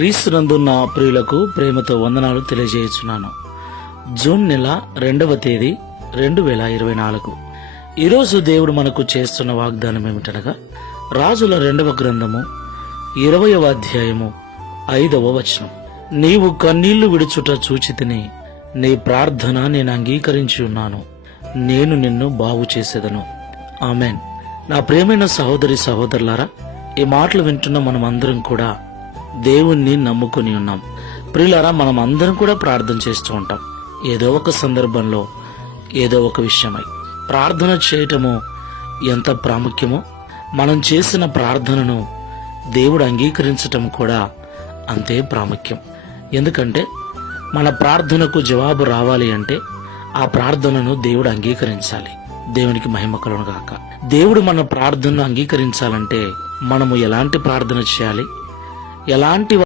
క్రీస్తునందు నా ప్రియులకు ప్రేమతో వందనాలు తెలియజేయుచున్నాను. జూన్ నెల 2వ తేదీ 2024. ఈరోజు దేవుడు మనకు చేస్తున్న వాగ్దానం ఏమిటనగా, రాజుల 2వ గ్రంథము 20వ అధ్యాయము 5వ వచనం. నీవు కన్నీళ్లు విడుచుట చూచితిని, నీ ప్రార్థన నేను అంగీకరించి ఉన్నాను, నేను నిన్ను బాగు చేసేదను. ఆమెన్. నా ప్రియమైన సహోదరి సహోదరులారా, ఈ మాటలు వింటున్న మనం అందరం కూడా దేవుణ్ణి నమ్ముకుని ఉన్నాం. ప్రియులారా, మనం అందరం కూడా ప్రార్థన చేస్తూ ఉంటాం. ఏదో ఒక సందర్భంలో ఏదో ఒక విషయమై ప్రార్థన చేయటము ఎంత ప్రాముఖ్యమో, మనం చేసిన ప్రార్థనను దేవుడు అంగీకరించటం కూడా అంతే ప్రాముఖ్యం. ఎందుకంటే మన ప్రార్థనకు జవాబు రావాలి అంటే ఆ ప్రార్థనను దేవుడు అంగీకరించాలి. దేవునికి మహిమ కలుగును గాక. దేవుడు మన ప్రార్థనను అంగీకరించాలంటే మనము ఎలాంటి ప్రార్థన చేయాలి, ఎలాంటి